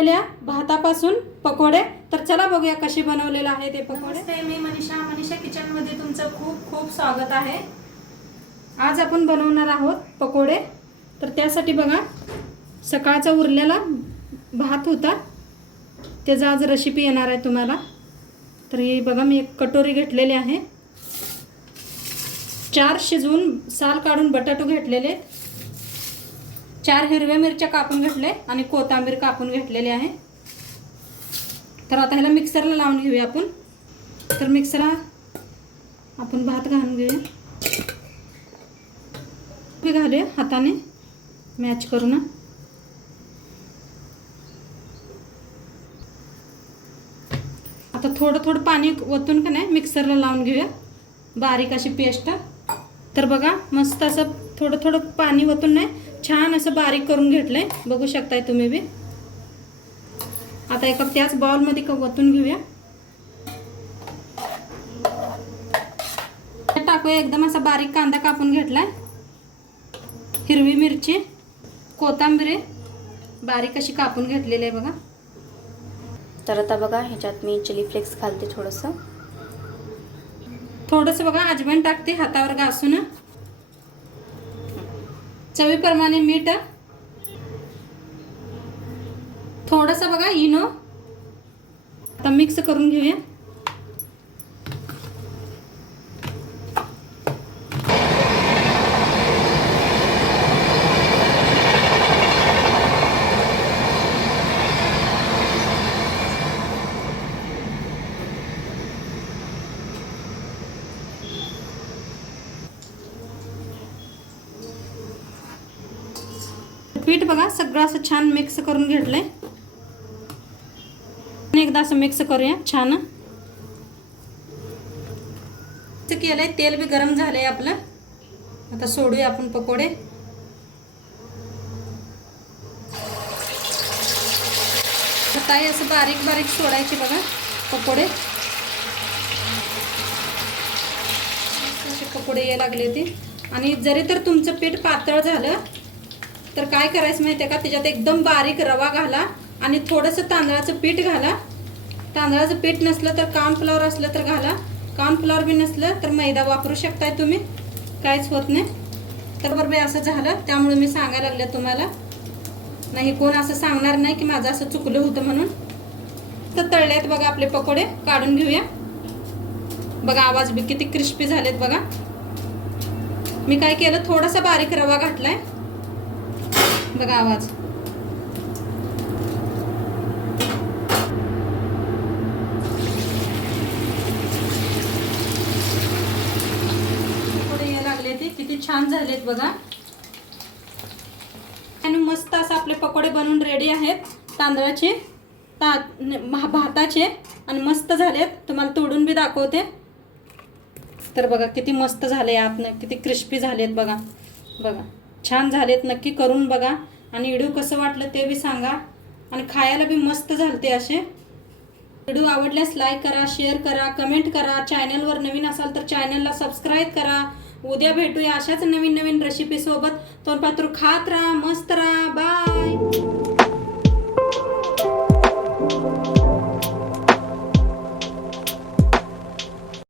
बनवूया भातापासून पकोडे. तर चला बघूया कशी बनवलेलं आहे ते पकोडे. मी मनीषा. मनीषा किचनमध्ये तुमचं खूप खूप स्वागत आहे. आज आपण बनवणार आहोत पकोडे. तर त्यासाठी बघा सकाळचा उरलेला भात होता. त्याचा आज रेसिपी येणार आहे तुम्हाला. तर ही बघा मी एक कटोरी घेतलेली आहे. चार शिजवून साल काढून बटाटो घेतलेले. चार हिरव्या मिरच्या कापून घेतले आणि कोथिंबीर कापून घेतलेली आहे. तर आता ह्याला मिक्सरला लावून घेऊया आपण. तर मिक्सरला आपण भात घालून घेऊया. घालूया हाताने. मॅच करू ना. आता थोडं थोडं पाणी ओतून का नाही मिक्सरला लावून घेऊया. बारीक अशी पेस्ट. तर बघा मस्त असं थोडं थोडं पाणी ओतून नाही छान असं बारीक करून घेतलंय. बघू शकताय तुम्ही बी. आता एका त्याच बाउलमध्ये का ओतून घेऊया. टाकूया एकदम असा बारीक कांदा कापून घेतलाय. हिरवी मिरची कोथिंबीर बारीक अशी कापून घेतलेली आहे बघा. तर आता बघा ह्याच्यात मी चिली फ्लेक्स घालते थोडंसं. थोडंसं बघा अजवाईन टाकते हातावर घासून. चवीप्रमाणे मीठ. थोडंसं बघा इनो. आता मिक्स करून घेऊया. पीठ बघा सगळं असं छान मिक्स करून घेतलंय. आणि एकदा असं मिक्स करूया छान. केलं केलंय तेल बी गरम झालंय आपलं. आता सोडूया आपण पकोडे. तर काही असं बारीक बारीक सोडायचे बघा पकोडे. असे पकोडे यायला लागले ते आणि जरी तर तुमचं पीठ पातळ झालं तर काय करायचं माहिती आहे का? त्याच्यात एकदम बारीक रवा घाला आणि थोडंसं तांदळाचं पीठ घाला. तांदळाचं पीठ नसलं तर कॉर्नफ्लॉवर असलं तर घाला. कॉर्नफ्लॉवर बी नसलं तर मैदा वापरू शकताय तुम्ही. काहीच होत नाही. तर बरोबर असं झालं. त्यामुळे मी सांगायला लागले तुम्हाला. नाही कोण असं सांगणार नाही की माझं असं चुकलं होतं म्हणून. तर तळलेत बघा आपले पकोडे. काढून घेऊया. बघा आवाज बी किती क्रिस्पी झालेत बघा. मी काय केलं? थोडासा बारीक रवा घातलाय. बघा आवाज. हे लागले ते किती छान झालेत बघा. आणि मस्त असं आपले पकोडे बनवून रेडी आहेत तांदळाचे ता भाताचे आणि मस्त झालेत. तुम्हाला तोडून बी दाखवते. तर बघा किती मस्त झाले आतनं किती क्रिस्पी झालेत बघा. बघा. छान झालेत नक्की करून बघा. आणि व्हिडिओ कसं वाटलं ते बी सांगा. आणि खायला बी मस्त झालते असे. व्हिडिओ आवडल्यास लाईक करा शेअर करा कमेंट करा. चॅनलवर नवीन असाल तर चॅनलला सबस्क्राईब करा. उद्या भेटूया अशाच नवीन नवीन रेसिपीसोबत तोंडपातूर खात राहा मस्त राहा. बा